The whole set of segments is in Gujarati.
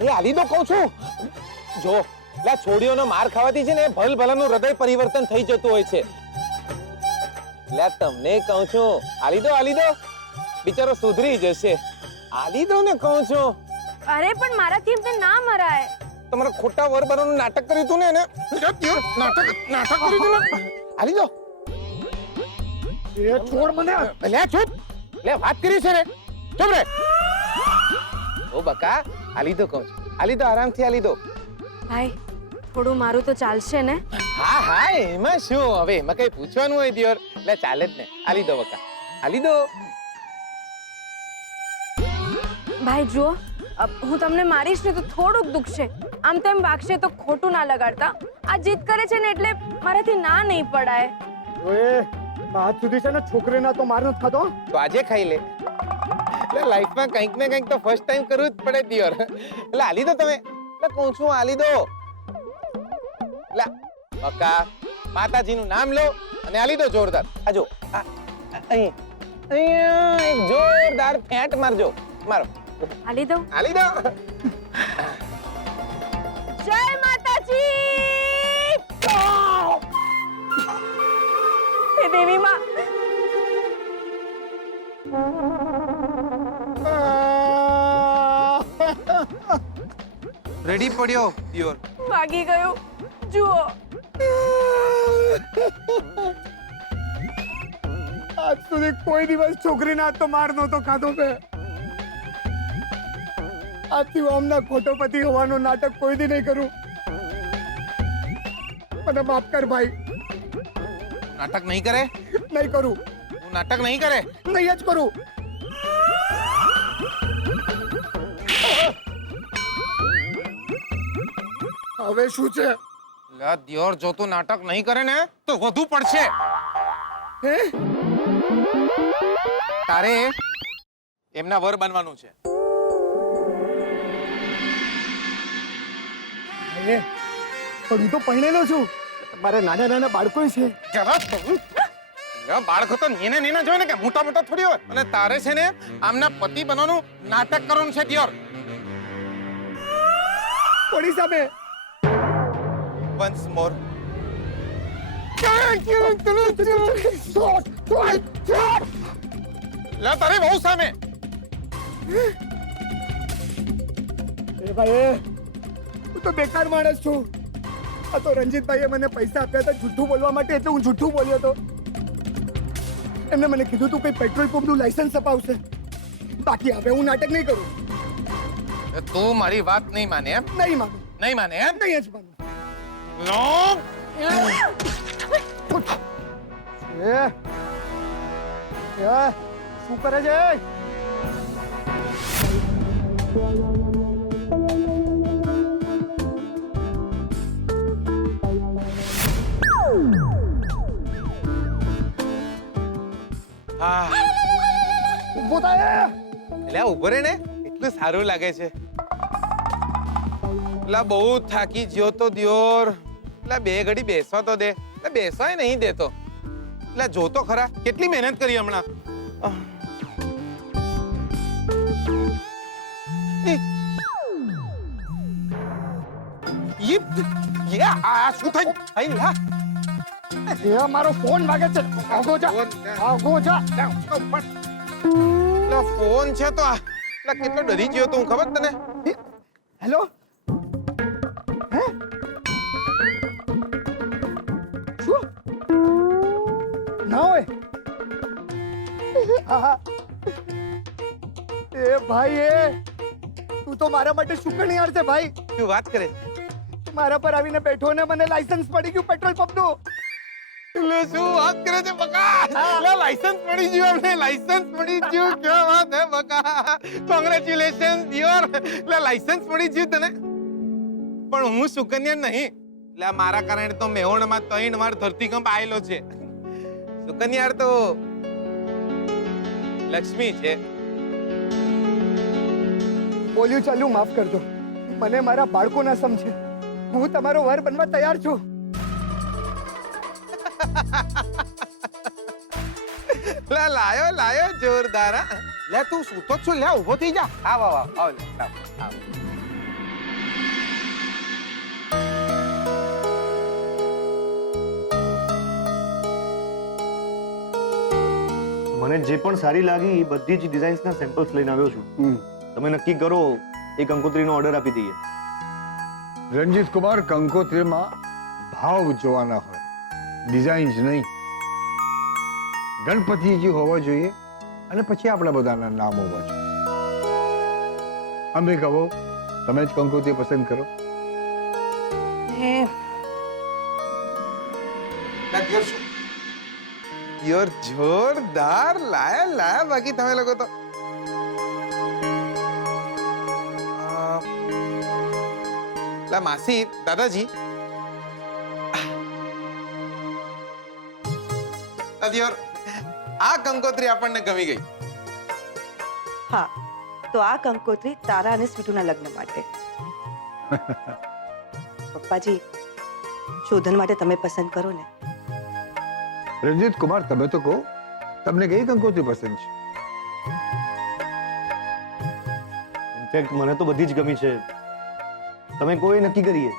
અરે આલી દો કહું છું. જો લા છોડીઓનો માર ખાવાથી છે ને ભલ ભલાનું હૃદય પરિવર્તન થઈ જતું હોય છે. લા તમને કહું છું આલી દો બિચારો સુધરી જશે. આલી દો ને કહું છું. અરે પણ મારાથી એમ તો ના મરાય. તમારા ખોટા વર બનવાનું નાટક કર્યું તું ને એને નાટક કર્યું તું ને. આલી દો. એ છોડ મને. લે ચૂપ લે વાત કરી છે ને ચૂપ રે. ઓ બકા આલી દો કહું છું. આલી દો આરામથી આલી દો. ભાઈ થોડું મારું તો ચાલશે ને? હા હા એમાં શું હવે એમાં કઈ પૂછવાનું હોય દિયોર. લે ચાલે જ ને. આલી દો બકા આલી દો. ભાઈ જુઓ હું તમને મારીશ ને તો થોડુંક દુખશે. આમ તેમ વાગશે તો ખોટું ના લગાડતા. આ જીદ કરે છે ને એટલે મારાથી ના નહીં પડાય. ઓએ આજ સુધી છે ને છોકરીના તો માર નથી ખાતો. તો આજે ખાઈ લે. એટલે લાઈફમાં કંઈક ને કંઈક તો ફર્સ્ટ ટાઈમ કરવું જ પડે દિયોર. એટલે આલી દો તમે. એટલે કહું છું આલી દો. લા બકા માતાજીનું નામ લો અને આલી દો જોરદાર. આ જો અહીંયા એક જોરદાર ફેંટ મારજો. મારો આલી દો. આલી દો. જય માતાજી. હે દેવી માં. રેડી પડ્યો દિયોર. વાગી ગયું. જુઓ આજ સુધી કોઈ દિવસ છોકરીના હાથ તો માર નહોતો ખાધો બે. આજથી હું આમના ખોટો પતિ હોવાનું નાટક કોઈ દી નહીં કરું. મને માફ કર ભાઈ. નાટક નહીં કરે. નહીં કરું. હું નાટક નહીં કરે. નહીં જ કરું. હવે શું છે? લા દિયોર જો તું નાટક નહીં કરે ને તો વધુ પડશે. હે તારે એમના વર બનવાનું છે. હે પણ હું તો પરણેલો છું. મારે નાના નાના બાળકો છે. બાળકો તો નેના નેના જોય ને કે મોટા મોટા થોડી હોય. અને તારે છે ને આમના પતિ બનવાનું નાટક કરવાનું છે દિયોર. કોની સામે? વન્સ મોર. લા તારે બહુ સામે. એ ભાઈ હું તો બેકાર માણસ છું. આ તો રંજીતભાઈએ મને પૈસા આપ્યા હતા જૂઠું બોલવા માટે, એટલે હું જૂઠું બોલ્યો હતો. એમને મને કીધું તું કઈ પેટ્રોલ પંપનું લાયસન્સ અપાવશે. બાકી હવે હું નાટક નહીં કરું. તું મારી વાત નહીં માને એમ? નહીં માનું. નહીં માને એમ? નહીં જ માનું. નો શું કરે છે? હા ઉભો થાય. એટલે ઉભો રે ને એટલું સારું લાગે છે. એટલે બહુ થાકી જ્યો તો દિયોર. એટલે બે ઘડી બેસવા તો દે. એટલે બેસવાય નહીં દેતો. એટલે જો તો ખરા કેટલી મહેનત કરી હમણાં. આ શું થઈ? એ મારો ફોન વાગે છે. આગો જા. આગો જા. ફોન છે તો કેટલો ડરી ગયો તો હું ખબર તને. હેલો. હે શું? ના હોય. એ ભાઈ તું તો મારા માટે શુકનિયાર છે ભાઈ. શું વાત કરે? મારા પર આવીને બેઠો ને મને લાયસન્સ મળી ગયું પેટ્રોલ પંપનું. એટલે શું વાત કરે છે બકા? લાયસન્સ મળી ગયું અમને. લાયસન્સ મળી ગયું. ક્યાં વાત હે બકા. કોંગ્રેચ્યુલેશન દિયોર. એટલે લાયસન્સ મળી ગયું તને. પણ હું સુકન્યા નહીં. એટલે મારા કારણે તો મેહોણમાં 3 વાર ધરતીકંપ આવેલો છે. સુકન્યા તો લક્ષ્મી છે. બોલ્યું ચાલ્યું માફ કરજો. મને મારા બાળકો ના સમજે. હું તમારો વર બનવા તૈયાર છું. લાયો જોરદાર. લે તું સૂતો જ છો. લે ઉભો થઈ જા. આવ લે આવ. મને જે પણ સારી લાગી એ બધી જ ડિઝાઇન્સના સેમ્પલ્સ લઈને આવ્યો છું. તમે નક્કી કરો એ કંકોત્રીનો ઓર્ડર આપી દઈએ. રણજીત કુમાર, કંકોત્રીમાં ભાવ જોવાના હોય, ડિઝાઇન્સ નહીં. ગણપતિજી હોવા જોઈએ અને પછી આપણા બધાના નામ હોવા જોઈએ. અંબિકા બહુ, તમે જ કંકોત્રી પસંદ કરો. યાર જોરદાર લાયા બાકી તમે લોકો તો લા માસી દાદાજી યાર આ કંકોત્રી આપણને ગમી ગઈ. હા, તો આ કંકોત્રી તારા અને સ્વીટુના લગ્ન માટે. પપ્પાજી, શોધન માટે તમે પસંદ કરો ને. રણજીત કુમાર, તમે તો કહો, તમને કઈ કંકોત્રી પસંદ છે? ઇનફેક્ટ મને તો બધી જ ગમી છે. તમે કોઈ નક્કી કરીએ.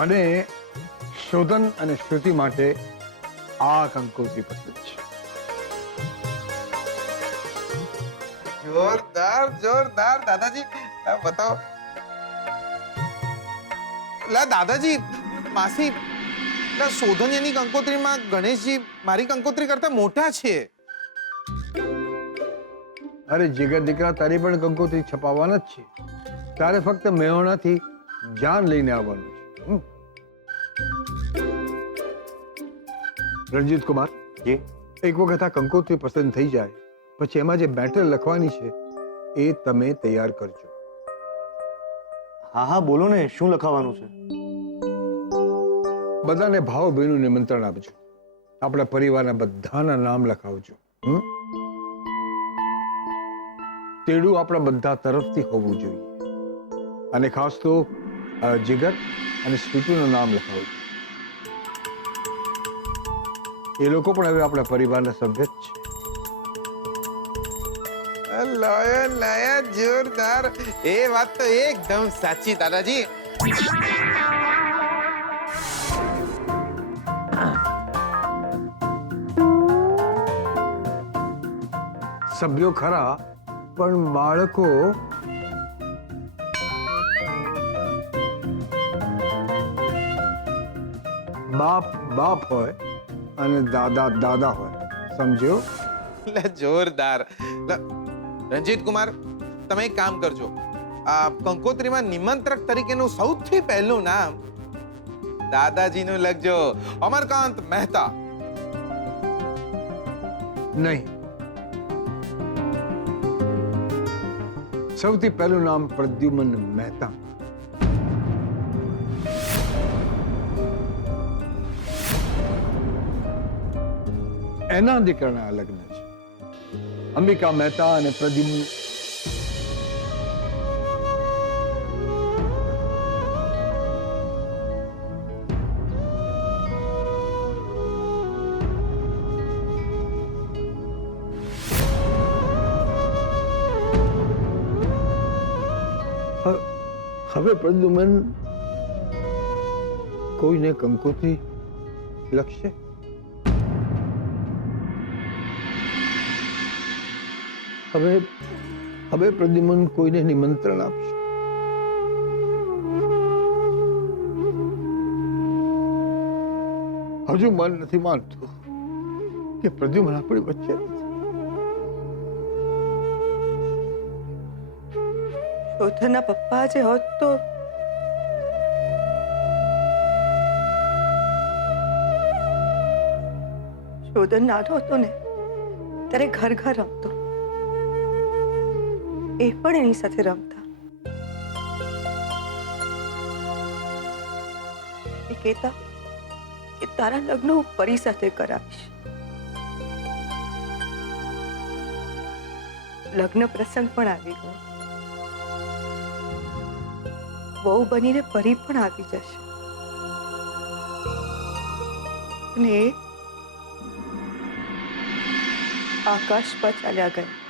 મને શોધન અને શ્રુતિ માટે આ કંકોત્રી પસંદ છે. જોરદાર જોરદાર દાદાજી બતાવો. લા દાદાજી માસી લા શોધનિયાની કંકોત્રીમાં ગણેશજી મારી કંકોત્રી કરતા મોટા છે. અરે જીગર દીકરા, તારી પણ કંકોત્રી છપાવવાના જ છે. તારે ફક્ત મેહોણાથી જાન લઈને આવવાનું છે. રણજીત કુમાર, જી. એક વખત આ કંકોત્રી પસંદ થઈ જાય પછી એમાં જે મેટર લખવાની છે એ તમે તૈયાર કરજો. હા હા, બોલો ને, શું લખાવાનું છે? બધાને ભાવભીનું નિમંત્રણ આપજો. આપણા પરિવારના બધાના નામ લખાવજો. તેડું આપણા બધા તરફથી હોવું જોઈએ. અને ખાસ તો જીગર અને સ્વીટુનું નામ લખાવજો. એ લોકો પણ હવે આપણા પરિવારના સભ્ય જ છે. લાયા જોરદાર. એ વાત તો એકદમ સાચી દાદાજી. સભ્યો ખરા, પણ બાળકો બાપ બાપ હોય અને દાદા દાદા હોય. સમજ્યો? જોરદાર. રણજીત કુમાર, તમે એક કામ કરજો. આ કંકોત્રીમાં નિમંત્રક તરીકેનું સૌથી પહેલું નામ દાદાજીનું લખજો. અમરકાંત મહેતા. નહીં, સૌથી પહેલું નામ પ્રદ્યુમન મહેતા. એના દીકરાના લગ્ન છે. અંબિકા મહેતા અને પ્રદ્યુમન. હવે પ્રદ્યુમન કોઈને કંકોત્રી લખશે? હવે પ્રદ્યુમન કોઈને નિમંત્રણ આપશે? હજુ મન નથી માનતું કે પ્રદ્યુમન આપણી વચ્ચે નથી. શોધનના પપ્પા જે હોત તો શોધન નાનો હતો ને ત્યારે ઘર ઘર રમતો. એ પણ એની સાથે રમતા. એ કહેતા કે તારા લગ્ન હું પરી સાથે કરાવીશ. લગ્ન પ્રસંગ પણ આવી ગયો. બહુ બનીને પરી પણ આવી જશે. અને આકાશ પર ચાલ્યા ગયા.